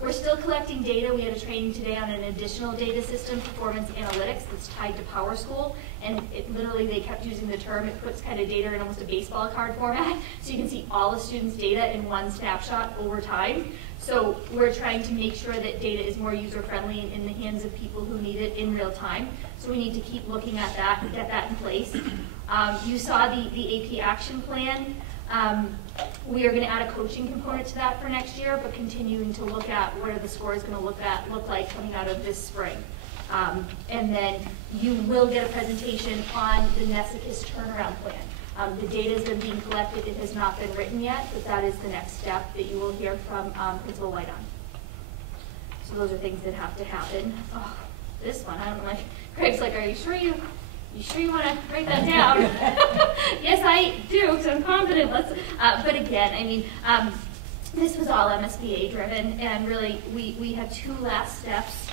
We're still collecting data. We had a training today on an additional data system, performance analytics, that's tied to PowerSchool. And it literally, they kept using the term, it puts kind of data in almost a baseball card format. So you can see all the students' data in one snapshot over time. So we're trying to make sure that data is more user-friendly and in the hands of people who need it in real time. So we need to keep looking at that and get that in place. You saw the AP action plan. We are going to add a coaching component to that for next year, but continuing to look at what are the scores going to look like coming out of this spring. And then you will get a presentation on the Nessicus turnaround plan. The data has been being collected. It has not been written yet, but that is the next step that you will hear from Principal White on. So those are things that have to happen. Oh, this one, I don't know. Greg's like, are you sure you want to write that down? Yes, I do, because I'm confident. But again, I mean, this was all MSBA driven, and really, we have two last steps: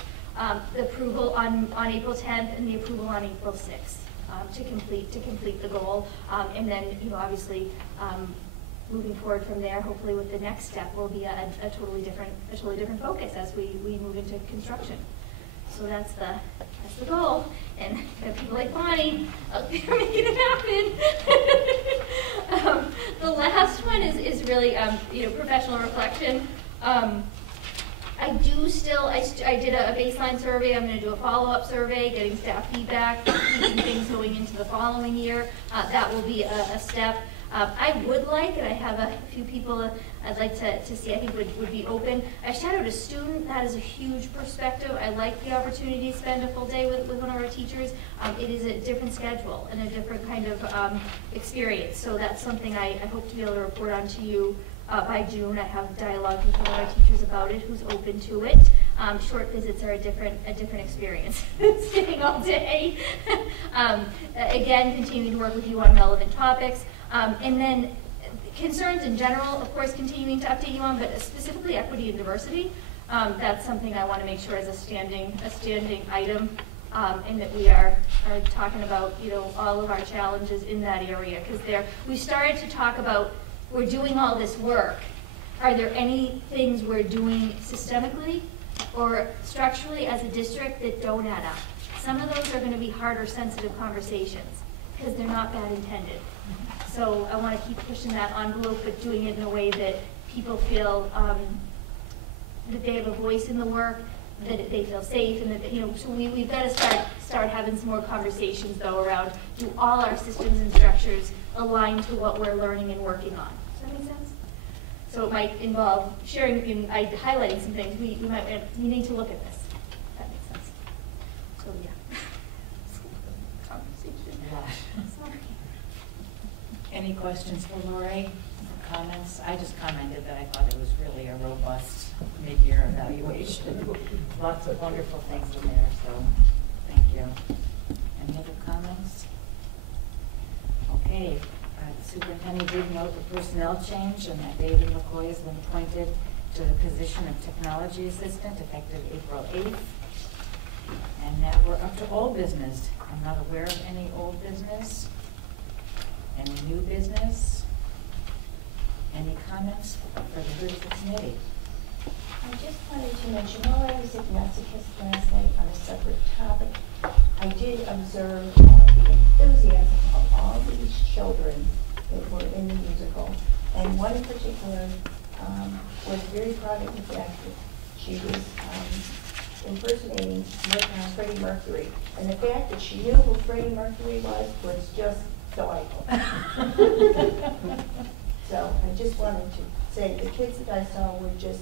the approval on April 10th and the approval on April 6th to complete the goal. And then, obviously, moving forward from there, hopefully, with the next step will be a totally different focus as we move into construction. So that's the goal, and people like Bonnie out there making it happen. The last one is really professional reflection. I did a baseline survey. I'm going to do a follow-up survey, getting staff feedback, keeping things going into the following year. That will be a step. I would like, and I have a few people I'd like to see, I think would be open. I shadowed a student. That is a huge perspective. I like the opportunity to spend a full day with one of our teachers. It is a different schedule and a different kind of experience. So that's something I hope to be able to report on to you by June. I have dialogue with one of our teachers about it who's open to it. Short visits are a different experience than staying all day. Again, continuing to work with you on relevant topics. And then concerns in general, of course, continuing to update you on, but specifically equity and diversity. That's something I want to make sure is a standing item, and that we are talking about, all of our challenges in that area. Because we started to talk about, we're doing all this work. Are there any things we're doing systemically or structurally as a district that don't add up? Some of those are going to be harder, sensitive conversations because they're not bad intended. So I want to keep pushing that envelope, but doing it in a way that people feel that they have a voice in the work, that they feel safe, and that so we've got to start having some more conversations though around, do all our systems and structures align to what we're learning and working on? Does that make sense? So it might involve sharing, highlighting some things. We need to look at this. If that makes sense. So yeah. Conversation. Sorry. Any questions for Lori? Comments? I just commented that I thought it was really a robust mid-year evaluation. Lots of wonderful things in there, so thank you. Any other comments? Okay. The superintendent did note the personnel change and that David McCoy has been appointed to the position of technology assistant effective April 8th. And now we're up to old business. I'm not aware of any old business. Any new business? Any comments for the good of the committee? I just wanted to mention, while I was at Nessicus last night on a separate topic, I did observe the enthusiasm of all these children that were in the musical. And one in particular was very proud of the fact that she was impersonating Freddie Mercury. And the fact that she knew who Freddie Mercury was just delightful. So I just wanted to say the kids that I saw were just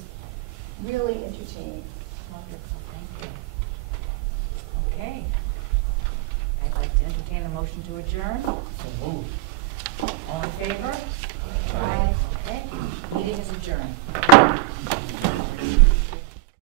really entertaining. Wonderful, thank you. Okay. I'd like to entertain a motion to adjourn. So moved. All in favor? Aye. Okay. Meeting is adjourned.